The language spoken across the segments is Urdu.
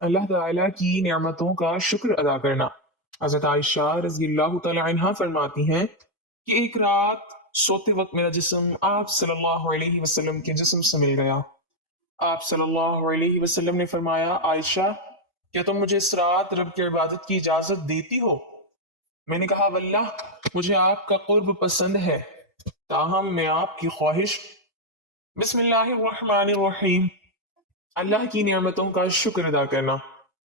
اللہ تعالیٰ کی نعمتوں کا شکر ادا کرنا۔ حضرت عائشہ رضی اللہ تعالی عنہا فرماتی ہیں کہ ایک رات سوتے وقت میرا جسم آپ صلی اللہ علیہ وسلم کے جسم سے مل گیا۔ آپ صلی اللہ علیہ وسلم نے فرمایا، عائشہ کیا تم مجھے اس رات رب کی عبادت کی اجازت دیتی ہو؟ میں نے کہا واللہ مجھے آپ کا قرب پسند ہے، تاہم میں آپ کی خواہش۔ بسم اللہ الرحمن الرحیم۔ اللہ کی نعمتوں کا شکر ادا کرنا۔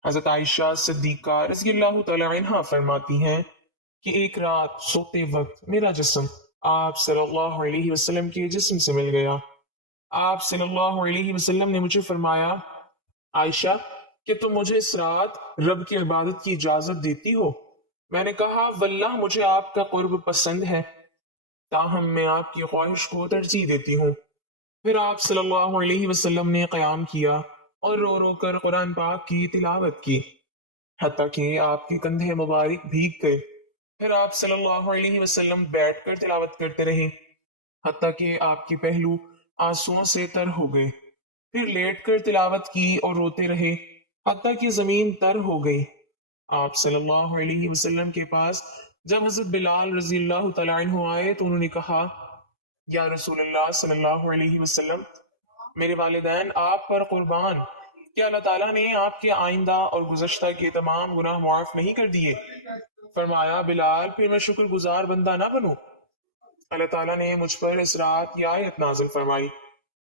حضرت عائشہ صدیقہ رضی اللہ تعالی عنہا فرماتی ہیں کہ ایک رات سوتے وقت میرا جسم آپ صلی اللہ علیہ وسلم کے جسم سے مل گیا۔ آپ صلی اللہ علیہ وسلم نے مجھے فرمایا، عائشہ کہ تم مجھے اس رات رب کی عبادت کی اجازت دیتی ہو؟ میں نے کہا واللہ مجھے آپ کا قرب پسند ہے، تاہم میں آپ کی خواہش کو ترجیح دیتی ہوں۔ پھر آپ صلی اللہ علیہ وسلم نے قیام کیا اور رو رو کر قرآن پاک کی تلاوت کی، حتیٰ کہ آپ کے کندھے مبارک بھیگ گئے۔ پھر آپ صلی اللہ علیہ وسلم بیٹھ کر تلاوت کرتے رہے، حتیٰ کہ آپ کے پہلو آنسوؤں سے تر ہو گئے۔ پھر لیٹ کر تلاوت کی اور روتے رہے، حتیٰ کہ زمین تر ہو گئی۔ آپ صلی اللہ علیہ وسلم کے پاس جب حضرت بلال رضی اللہ تعالیٰ عنہ آئے تو انہوں نے کہا، یا رسول اللہ صلی اللہ علیہ وسلم، میرے والدین آپ پر قربان، کیا اللہ تعالیٰ نے آپ کے آئندہ اور گزشتہ کے تمام گناہ معاف نہیں کر دیے؟ فرمایا بلال پھر میں شکر گزار بندہ نہ بنوں؟ اللہ تعالیٰ نے مجھ پر اس رات یہ آیت نازل فرمائی،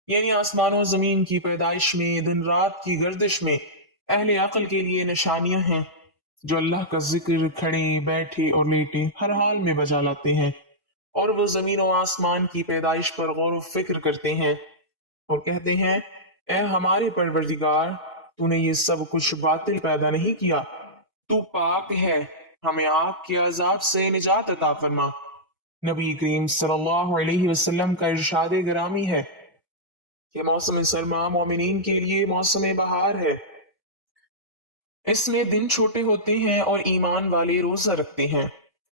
یعنی آسمان و زمین کی پیدائش میں، دن رات کی گردش میں اہل عقل کے لیے نشانیاں ہیں جو اللہ کا ذکر کھڑے بیٹھے اور لیٹے ہر حال میں بجا لاتے ہیں، اور وہ زمین و آسمان کی پیدائش پر غور و فکر کرتے ہیں اور کہتے ہیں، اے ہمارے پروردگار، تو نے یہ سب کچھ باطل پیدا نہیں کیا، تو پاک ہے، ہمیں آگ کے عذاب سے نجات عطا فرما۔ نبی کریم صلی اللہ علیہ وسلم کا ارشاد گرامی ہے کہ موسم سرما مومنین کے لیے موسم بہار ہے، اس میں دن چھوٹے ہوتے ہیں اور ایمان والے روزہ رکھتے ہیں،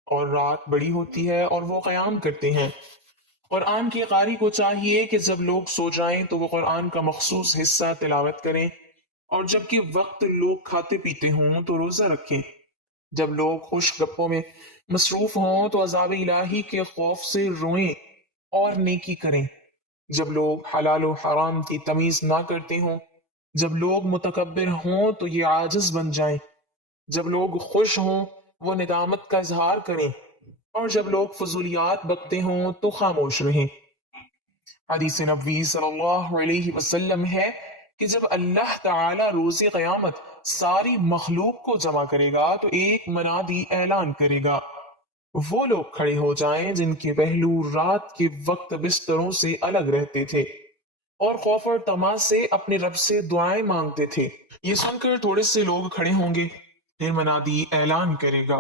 اور رات بڑی ہوتی ہے اور وہ قیام کرتے ہیں۔ قرآن کے قاری کو چاہیے کہ جب لوگ سو جائیں تو وہ قرآن کا مخصوص حصہ تلاوت کریں، اور جبکہ وقت لوگ کھاتے پیتے ہوں تو روزہ رکھیں۔ جب لوگ خوش گپوں میں مصروف ہوں تو عذاب الہی کے خوف سے روئیں اور نیکی کریں۔ جب لوگ حلال و حرام کی تمیز نہ کرتے ہوں، جب لوگ متکبر ہوں تو یہ عاجز بن جائیں، جب لوگ خوش ہوں وہ ندامت کا اظہار کریں، اور جب لوگ فضولیات بکتے ہوں تو خاموش رہیں۔ حدیث نبوی صلی اللہ علیہ وسلم ہے کہ جب اللہ تعالی روز قیامت ساری مخلوق کو جمع کرے گا تو ایک منادی اعلان کرے گا، وہ لوگ کھڑے ہو جائیں جن کے پہلو رات کے وقت بستروں سے الگ رہتے تھے اور خوف اور طمع سے اپنے رب سے دعائیں مانگتے تھے۔ یہ سن کر تھوڑے سے لوگ کھڑے ہوں گے، پھر منادی اعلان کرے گا،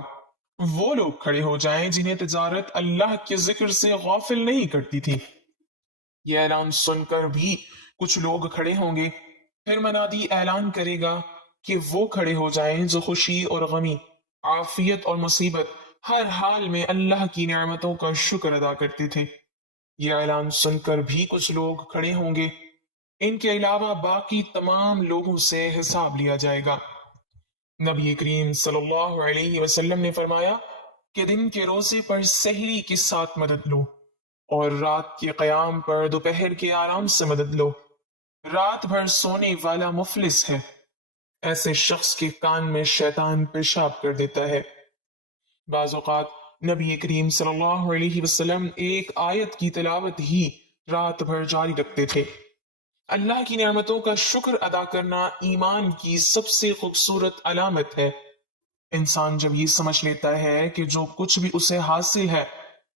وہ لوگ کھڑے ہو جائیں جنہیں تجارت اللہ کے ذکر سے غافل نہیں کرتی تھی۔ یہ اعلان سن کر بھی کچھ لوگ کھڑے ہوں گے، پھر منادی اعلان کرے گا کہ وہ کھڑے ہو جائیں جو خوشی اور غمی، عافیت اور مصیبت، ہر حال میں اللہ کی نعمتوں کا شکر ادا کرتے تھے۔ یہ اعلان سن کر بھی کچھ لوگ کھڑے ہوں گے، ان کے علاوہ باقی تمام لوگوں سے حساب لیا جائے گا۔ نبی کریم صلی اللہ علیہ وسلم نے فرمایا کہ دن کے روزے پر سحری کے ساتھ مدد لو، اور رات کے قیام پر دوپہر کے آرام سے مدد لو۔ رات بھر سونے والا مفلس ہے، ایسے شخص کے کان میں شیطان پیشاب کر دیتا ہے۔ بعض اوقات نبی کریم صلی اللہ علیہ وسلم ایک آیت کی تلاوت ہی رات بھر جاری رکھتے تھے۔ اللہ کی نعمتوں کا شکر ادا کرنا ایمان کی سب سے خوبصورت علامت ہے۔ انسان جب یہ سمجھ لیتا ہے کہ جو کچھ بھی اسے حاصل ہے،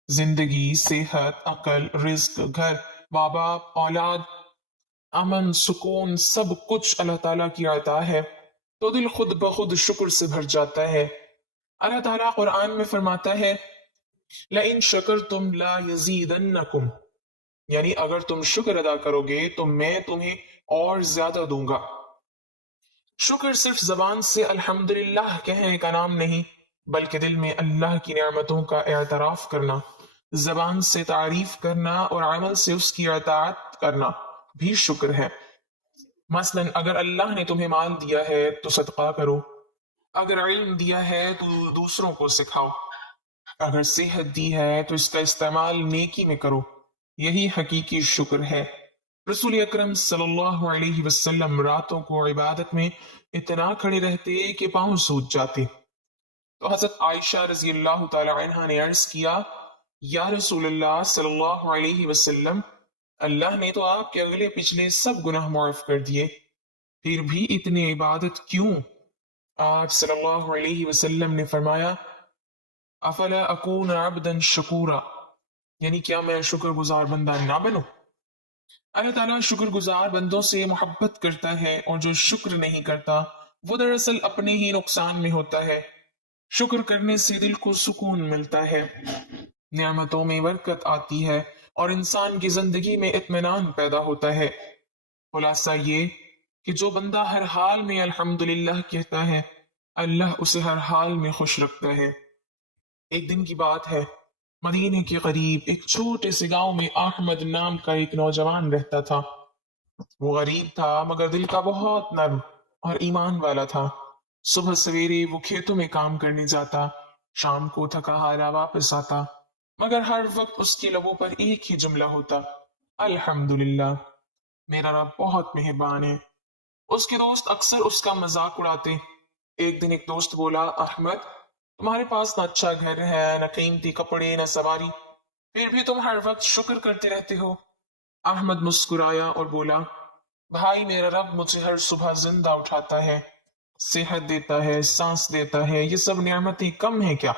زندگی، صحت، عقل، رزق، گھر، ماں باپ، اولاد، امن، سکون، سب کچھ اللہ تعالیٰ کی عطا ہے، تو دل خود بخود شکر سے بھر جاتا ہے۔ اللہ تعالیٰ قرآن میں فرماتا ہے، لَإِن شَكَرْتُمْ لَا يَزِيدَنَّكُمْ، یعنی اگر تم شکر ادا کرو گے تو میں تمہیں اور زیادہ دوں گا۔ شکر صرف زبان سے الحمدللہ کہنے کا نام نہیں، بلکہ دل میں اللہ کی نعمتوں کا اعتراف کرنا، زبان سے تعریف کرنا اور عمل سے اس کی اطاعت کرنا بھی شکر ہے۔ مثلاً اگر اللہ نے تمہیں مال دیا ہے تو صدقہ کرو، اگر علم دیا ہے تو دوسروں کو سکھاؤ، اگر صحت دی ہے تو اس کا استعمال نیکی میں کرو، یہی حقیقی شکر ہے۔ رسول اکرم صلی اللہ علیہ وسلم راتوں کو عبادت میں اتنا کھڑے رہتے کہ پاؤں سوج جاتے، تو حضرت عائشہ رضی اللہ تعالی عنہا نے عرض کیا، یا رسول اللہ صلی اللہ علیہ وسلم، اللہ نے تو آپ کے اگلے پچھلے سب گناہ معاف کر دیے، پھر بھی اتنی عبادت کیوں؟ آپ صلی اللہ علیہ وسلم نے فرمایا، افلا اکون عبدا شکورا، یعنی کیا میں شکر گزار بندہ نہ بنوں؟ اللہ تعالیٰ شکر گزار بندوں سے محبت کرتا ہے، اور جو شکر نہیں کرتا وہ دراصل اپنے ہی نقصان میں ہوتا ہے۔ شکر کرنے سے دل کو سکون ملتا ہے، نعمتوں میں برکت آتی ہے، اور انسان کی زندگی میں اطمینان پیدا ہوتا ہے۔ خلاصہ یہ کہ جو بندہ ہر حال میں الحمدللہ کہتا ہے، اللہ اسے ہر حال میں خوش رکھتا ہے۔ ایک دن کی بات ہے، مدینے کے قریب ایک چھوٹے سے گاؤں میں احمد نام کا ایک نوجوان رہتا تھا۔ وہ غریب تھا مگر دل کا بہت نرم اور ایمان والا تھا۔ صبح سویرے وہ کھیتوں میں کام کرنے جاتا، شام کو تھکا ہارا واپس آتا، مگر ہر وقت اس کے لبوں پر ایک ہی جملہ ہوتا، الحمدللہ، میرا رب بہت مہربان ہے۔ اس کے دوست اکثر اس کا مذاق اڑاتے۔ ایک دن ایک دوست بولا، احمد، تمہارے پاس نہ اچھا گھر ہے، نہ قیمتی کپڑے، نہ سواری، پھر بھی تم ہر وقت شکر کرتے رہتے ہو۔ احمد مسکرایا اور بولا، بھائی، میرا رب مجھے ہر صبح زندہ اٹھاتا ہے، صحت دیتا ہے، سانس دیتا ہے، یہ سب نعمتیں کم ہیں کیا؟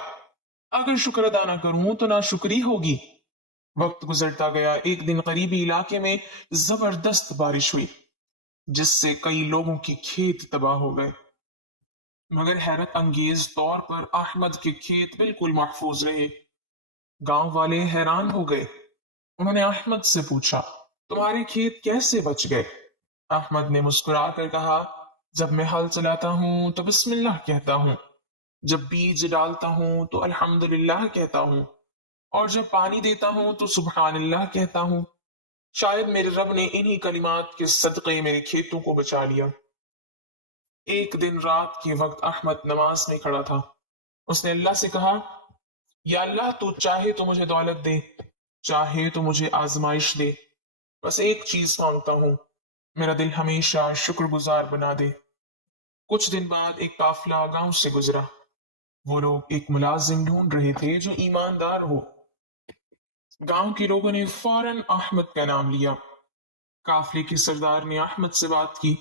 اگر شکر ادا نہ کروں تو ناشکری ہوگی۔ وقت گزرتا گیا، ایک دن قریبی علاقے میں زبردست بارش ہوئی، جس سے کئی لوگوں کی کھیت تباہ ہو گئے، مگر حیرت انگیز طور پر احمد کے کھیت بالکل محفوظ رہے۔ گاؤں والے حیران ہو گئے، انہوں نے احمد سے پوچھا، تمہارے کھیت کیسے بچ گئے؟ احمد نے مسکرا کر کہا، جب میں ہل چلاتا ہوں تو بسم اللہ کہتا ہوں، جب بیج ڈالتا ہوں تو الحمدللہ کہتا ہوں، اور جب پانی دیتا ہوں تو سبحان اللہ کہتا ہوں۔ شاید میرے رب نے انہی کلمات کے صدقے میرے کھیتوں کو بچا لیا۔ ایک دن رات کے وقت احمد نماز میں کھڑا تھا، اس نے اللہ سے کہا، یا اللہ، تو چاہے تو مجھے دولت دے، چاہے تو مجھے آزمائش دے، بس ایک چیز مانگتا ہوں، میرا دل ہمیشہ شکر گزار بنا دے۔ کچھ دن بعد ایک قافلہ گاؤں سے گزرا، وہ لوگ ایک ملازم ڈھونڈ رہے تھے جو ایماندار ہو۔ گاؤں کے لوگوں نے فوراً احمد کا نام لیا۔ قافلے کے سردار نے احمد سے بات کی،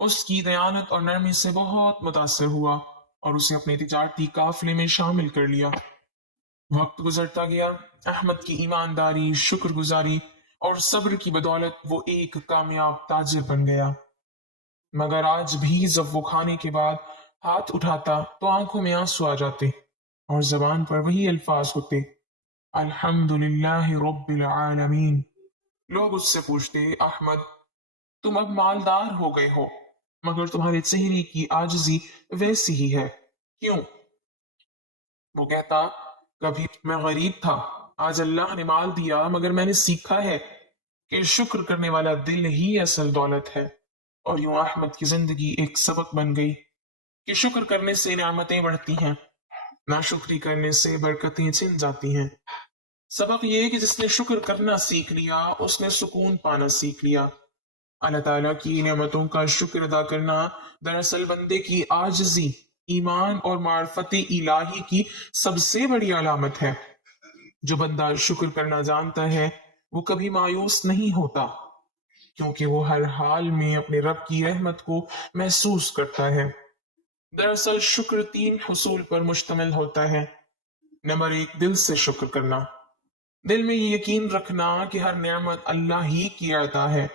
اس کی دیانت اور نرمی سے بہت متاثر ہوا اور اسے اپنے تجارتی قافلے میں شامل کر لیا۔ وقت گزرتا گیا، احمد کی ایمانداری، شکر گزاری اور صبر کی بدولت وہ ایک کامیاب تاجر بن گیا۔ مگر آج بھی جب وہ کھانے کے بعد ہاتھ اٹھاتا تو آنکھوں میں آنسو آ جاتے اور زبان پر وہی الفاظ ہوتے، الحمدللہ رب العالمین۔ لوگ اس سے پوچھتے، احمد، تم اب مالدار ہو گئے ہو، مگر تمہارے چہرے کی عاجزی ویسی ہی ہے، کیوں؟ وہ کہتا، کبھی میں غریب تھا، آج اللہ نے مال دیا، مگر میں نے سیکھا ہے کہ شکر کرنے والا دل ہی اصل دولت ہے۔ اور یوں احمد کی زندگی ایک سبق بن گئی کہ شکر کرنے سے نعمتیں بڑھتی ہیں، ناشکری کرنے سے برکتیں چھن جاتی ہیں۔ سبق یہ کہ جس نے شکر کرنا سیکھ لیا، اس نے سکون پانا سیکھ لیا۔ اللہ تعالیٰ کی نعمتوں کا شکر ادا کرنا دراصل بندے کی عاجزی، ایمان اور معرفت الہی کی سب سے بڑی علامت ہے۔ جو بندہ شکر کرنا جانتا ہے وہ کبھی مایوس نہیں ہوتا، کیونکہ وہ ہر حال میں اپنے رب کی رحمت کو محسوس کرتا ہے۔ دراصل شکر 3 حصول پر مشتمل ہوتا ہے۔ نمبر 1، دل سے شکر کرنا، دل میں یہ یقین رکھنا کہ ہر نعمت اللہ ہی کی عطا ہے۔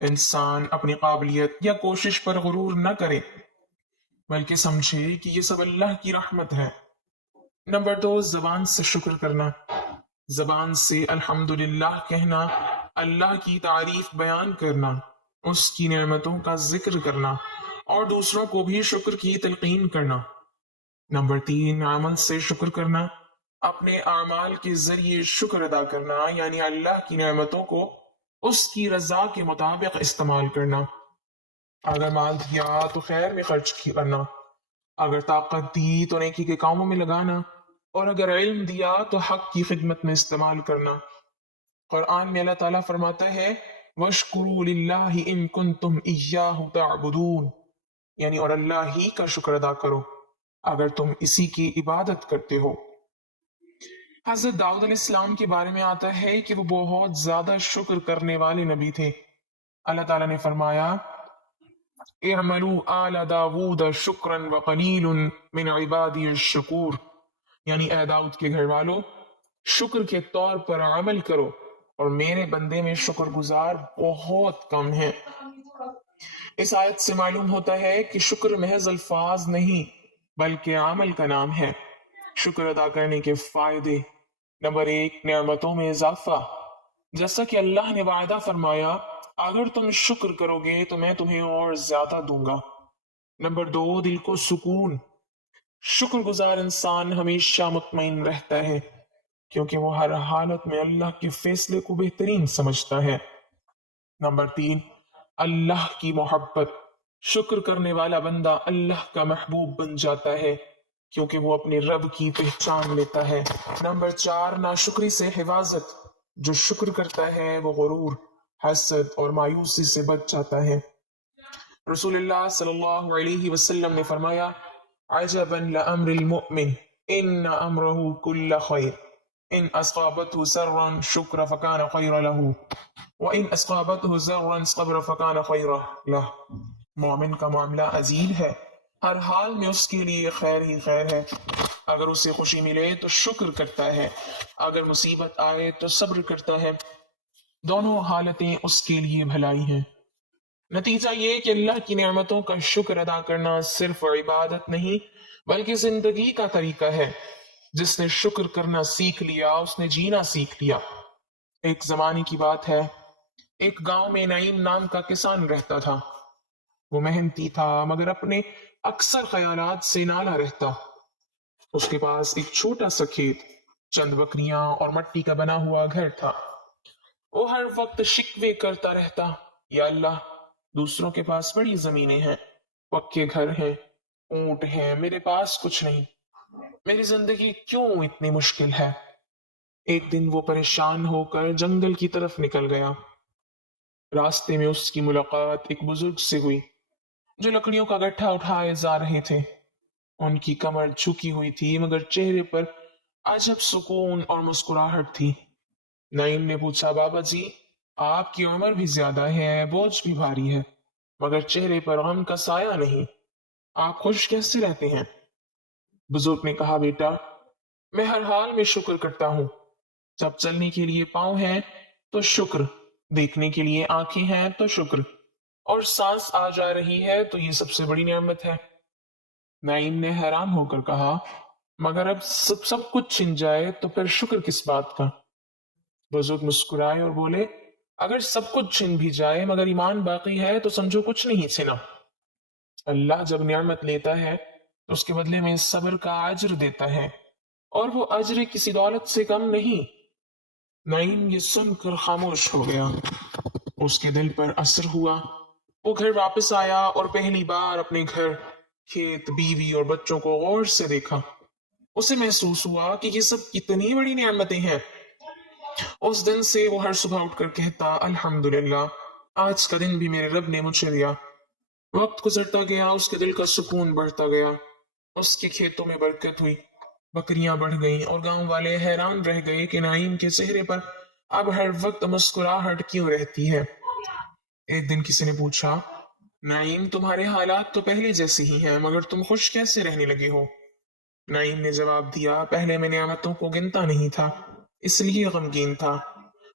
انسان اپنی قابلیت یا کوشش پر غرور نہ کرے، بلکہ سمجھے کہ یہ سب اللہ کی رحمت ہے۔ نمبر 2، زبان سے شکر کرنا، زبان سے الحمدللہ کہنا، اللہ کی تعریف بیان کرنا، اس کی نعمتوں کا ذکر کرنا اور دوسروں کو بھی شکر کی تلقین کرنا۔ نمبر 3، عمل سے شکر کرنا، اپنے اعمال کے ذریعے شکر ادا کرنا، یعنی اللہ کی نعمتوں کو اس کی رضا کے مطابق استعمال کرنا۔ اگر مال دیا تو خیر میں خرچ کرنا، اگر طاقت دی تو نیکی کے کاموں میں لگانا، اور اگر علم دیا تو حق کی خدمت میں استعمال کرنا۔ قرآن میں اللہ تعالیٰ فرماتا ہے وَاشْكُرُوا لِلَّهِ إِن كُنتُمْ إِيَّاهُ تَعْبُدُونَ، یعنی اور اللہ ہی کا شکر ادا کرو اگر تم اسی کی عبادت کرتے ہو۔ حضرت داؤد علیہ السلام کے بارے میں آتا ہے کہ وہ بہت زیادہ شکر کرنے والے نبی تھے۔ اللہ تعالیٰ نے فرمایا اعملوا آل داود شکرا وقلیل من عبادی الشکور، یعنی اے داؤد کے گھر والو شکر کے طور پر عمل کرو اور میرے بندے میں شکر گزار بہت کم ہیں۔ اس آیت سے معلوم ہوتا ہے کہ شکر محض الفاظ نہیں بلکہ عمل کا نام ہے۔ شکر ادا کرنے کے فائدے: نمبر 1، نعمتوں میں اضافہ، جیسا کہ اللہ نے وعدہ فرمایا اگر تم شکر کرو گے تو میں تمہیں اور زیادہ دوں گا۔ نمبر 2، دل کو سکون، شکر گزار انسان ہمیشہ مطمئن رہتا ہے کیونکہ وہ ہر حالت میں اللہ کے فیصلے کو بہترین سمجھتا ہے۔ نمبر 3، اللہ کی محبت، شکر کرنے والا بندہ اللہ کا محبوب بن جاتا ہے کیونکہ وہ اپنے رب کی پہچان لیتا ہے۔ نمبر 4، ناشکری سے حفاظت، جو شکر کرتا ہے وہ غرور، حسد اور مایوسی سے بچ جاتا ہے۔ رسول اللہ صلی اللہ علیہ وسلم نے فرمایا عجبا لامر المؤمن ان امرہ کل خیر ان اصابته سرا شکر فکان خیر له وان اصابته ضرا صبر فکان خیر له۔ مومن کا معاملہ عجیب ہے، ہر حال میں اس کے لیے خیر ہی خیر ہے۔ اگر اسے خوشی ملے تو شکر کرتا ہے، اگر مصیبت آئے تو صبر کرتا ہے، دونوں حالتیں اس کے لیے بھلائی ہیں۔ نتیجہ یہ کہ اللہ کی نعمتوں کا شکر ادا کرنا صرف عبادت نہیں بلکہ زندگی کا طریقہ ہے۔ جس نے شکر کرنا سیکھ لیا اس نے جینا سیکھ لیا۔ ایک زمانے کی بات ہے، ایک گاؤں میں نعیم نام کا کسان رہتا تھا۔ وہ محنتی تھا مگر اپنے اکثر خیالات سے نالا رہتا۔ اس کے پاس ایک چھوٹا سا کھیت، چند بکریاں اور مٹی کا بنا ہوا گھر تھا۔ وہ ہر وقت شکوے کرتا رہتا، یا اللہ دوسروں کے پاس بڑی زمینیں ہیں، پکے گھر ہیں، اونٹ ہیں، میرے پاس کچھ نہیں، میری زندگی کیوں اتنی مشکل ہے۔ ایک دن وہ پریشان ہو کر جنگل کی طرف نکل گیا۔ راستے میں اس کی ملاقات ایک بزرگ سے ہوئی جو لکڑیوں کا گٹھا اٹھائے جا رہے تھے۔ ان کی کمر جھکی ہوئی تھی مگر چہرے پر عجب سکون اور مسکراہٹ تھی۔ نعیم نے پوچھا بابا جی آپ کی عمر بھی زیادہ ہے، بوجھ بھی بھاری ہے، مگر چہرے پر غم کا سایہ نہیں، آپ خوش کیسے رہتے ہیں؟ بزرگ نے کہا بیٹا میں ہر حال میں شکر کرتا ہوں، جب چلنے کے لیے پاؤں ہیں تو شکر، دیکھنے کے لیے آنکھیں ہیں تو شکر، اور سانس آ جا رہی ہے تو یہ سب سے بڑی نعمت ہے۔ نعیم نے حیران ہو کر کہا مگر اب سب کچھ چھن جائے تو پھر شکر کس بات کا؟ بزرگ مسکرائے اور بولے اگر سب کچھ چھن بھی جائے مگر ایمان باقی ہے تو سمجھو کچھ نہیں چھنا۔ اللہ جب نعمت لیتا ہے تو اس کے بدلے میں صبر کا اجر دیتا ہے، اور وہ اجر کسی دولت سے کم نہیں۔ نعیم یہ سن کر خاموش ہو گیا، اس کے دل پر اثر ہوا۔ وہ گھر واپس آیا اور پہلی بار اپنے گھر، کھیت، بیوی اور بچوں کو غور سے دیکھا۔ اسے محسوس ہوا کہ یہ سب کتنی بڑی نعمتیں ہیں۔ اس دن سے وہ ہر صبح اٹھ کر کہتا الحمدللہ، آج کا دن بھی میرے رب نے مجھے دیا۔ وقت گزرتا گیا، اس کے دل کا سکون بڑھتا گیا، اس کے کھیتوں میں برکت ہوئی، بکریاں بڑھ گئیں اور گاؤں والے حیران رہ گئے کہ نعیم کے چہرے پر اب ہر وقت مسکراہٹ کیوں رہتی ہے۔ ایک دن کسی نے پوچھا نعیم تمہارے حالات تو پہلے جیسے ہی ہیں مگر تم خوش کیسے رہنے لگے ہو؟ نعیم نے جواب دیا پہلے میں نعمتوں کو گنتا نہیں تھا اس لیے غمگین تھا،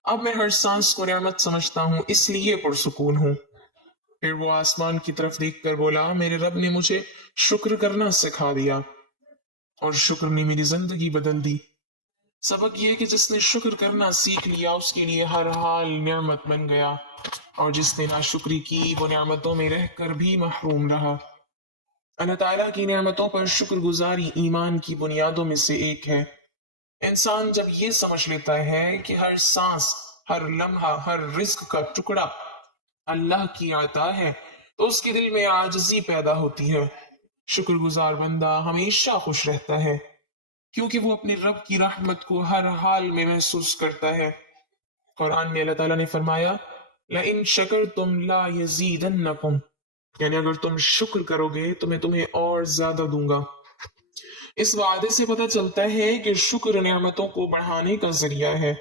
اب میں ہر سانس کو نعمت سمجھتا ہوں اس لیے پرسکون ہوں۔ پھر وہ آسمان کی طرف دیکھ کر بولا میرے رب نے مجھے شکر کرنا سکھا دیا اور شکر نے میری زندگی بدل دی۔ سبق یہ کہ جس نے شکر کرنا سیکھ لیا اس کے لیے ہر حال نعمت بن گیا، اور جس نے ناشکری کی وہ نعمتوں میں رہ کر بھی محروم رہا۔ اللہ تعالیٰ کی نعمتوں پر شکر گزاری ایمان کی بنیادوں میں سے ایک ہے۔ انسان جب یہ سمجھ لیتا ہے کہ ہر سانس، ہر لمحہ، ہر رزق کا ٹکڑا اللہ کی عطا ہے تو اس کے دل میں عاجزی پیدا ہوتی ہے۔ شکر گزار بندہ ہمیشہ خوش رہتا ہے کیونکہ وہ اپنے رب کی رحمت کو ہر حال میں محسوس کرتا ہے۔ قرآن میں اللہ تعالیٰ نے فرمایا لَإِن شَكَرْتُمْ لَا يَزِيدَنَّكُمْ، یعنی اگر تم شکر کرو گے تو میں تمہیں اور زیادہ دوں گا۔ اس وعدے سے پتہ چلتا ہے کہ شکر نعمتوں کو بڑھانے کا ذریعہ ہے۔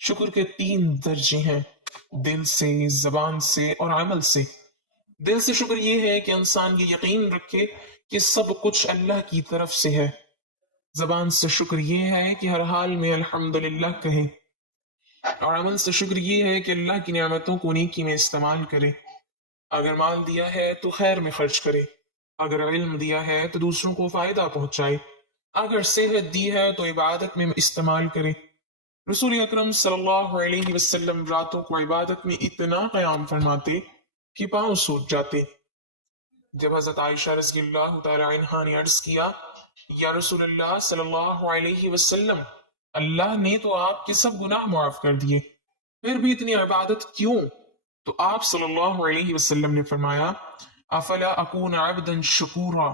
شکر کے 3 درجے ہیں، دل سے، زبان سے اور عمل سے۔ دل سے شکر یہ ہے کہ انسان یہ یقین رکھے کہ سب کچھ اللہ کی طرف سے ہے۔ زبان سے شکر یہ ہے کہ ہر حال میں الحمدللہ کہے، اور عمل سے شکر یہ ہے کہ اللہ کی نعمتوں کو نیکی میں استعمال کرے۔ اگر مال دیا ہے تو خیر میں خرچ کرے، اگر علم دیا ہے تو دوسروں کو فائدہ پہنچائے، اگر صحت دی ہے تو عبادت میں استعمال کرے۔ رسول اکرم صلی اللہ علیہ وسلم راتوں کو عبادت میں اتنا قیام فرماتے کہ پاؤں سوج جاتے۔ جب حضرت عائشہ رضی اللہ تعالی عنہا نے عرض کیا یا رسول اللہ صلی اللہ علیہ وسلم، اللہ نے تو آپ کے سب گناہ معاف کر دیے، پھر بھی اتنی عبادت کیوں؟ تو آپ صلی اللہ علیہ وسلم نے فرمایا افلا اکون عبدا شکورا،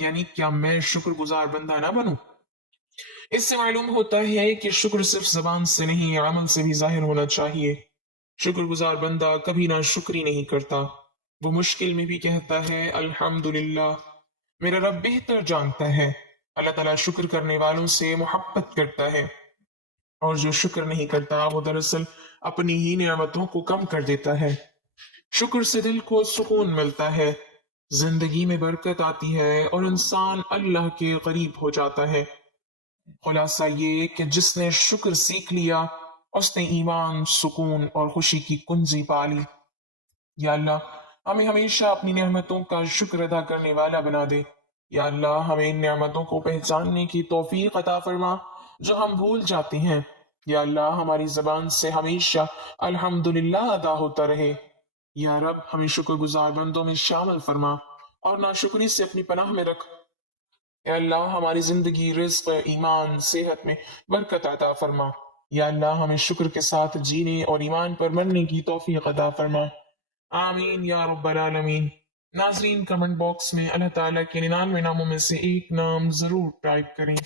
یعنی کیا میں شکر گزار بندہ نہ بنوں؟ اس سے معلوم ہوتا ہے کہ شکر صرف زبان سے نہیں، عمل سے بھی ظاہر ہونا چاہیے۔ شکر گزار بندہ کبھی نہ شکری نہیں کرتا، وہ مشکل میں بھی کہتا ہے الحمدللہ، میرا رب بہتر جانتا ہے۔ اللہ تعالیٰ شکر کرنے والوں سے محبت کرتا ہے، اور جو شکر نہیں کرتا وہ دراصل اپنی ہی نعمتوں کو کم کر دیتا ہے۔ شکر سے دل کو سکون ملتا ہے، زندگی میں برکت آتی ہے اور انسان اللہ کے قریب ہو جاتا ہے۔ خلاصہ یہ کہ جس نے شکر سیکھ لیا اس نے ایمان، سکون اور خوشی کی کنجی پا لی۔ یا اللہ ہمیں ہمیشہ اپنی نعمتوں کا شکر ادا کرنے والا بنا دے۔ یا اللہ ہمیں ان نعمتوں کو پہچاننے کی توفیق عطا فرما جو ہم بھول جاتے ہیں۔ یا اللہ ہماری زبان سے ہمیشہ الحمدللہ ادا ہوتا رہے۔ یا رب ہمیں شکر گزار بندوں میں شامل فرما اور ناشکری سے اپنی پناہ میں رکھ۔ اے اللہ ہماری زندگی، رزق، ایمان، صحت میں برکت عطا فرما۔ یا اللہ ہمیں شکر کے ساتھ جینے اور ایمان پر مرنے کی توفیق عطا فرما۔ آمین یا رب العالمین۔ ناظرین کمنٹ باکس میں اللہ تعالیٰ کے 99 ناموں میں سے ایک نام ضرور ٹائپ کریں۔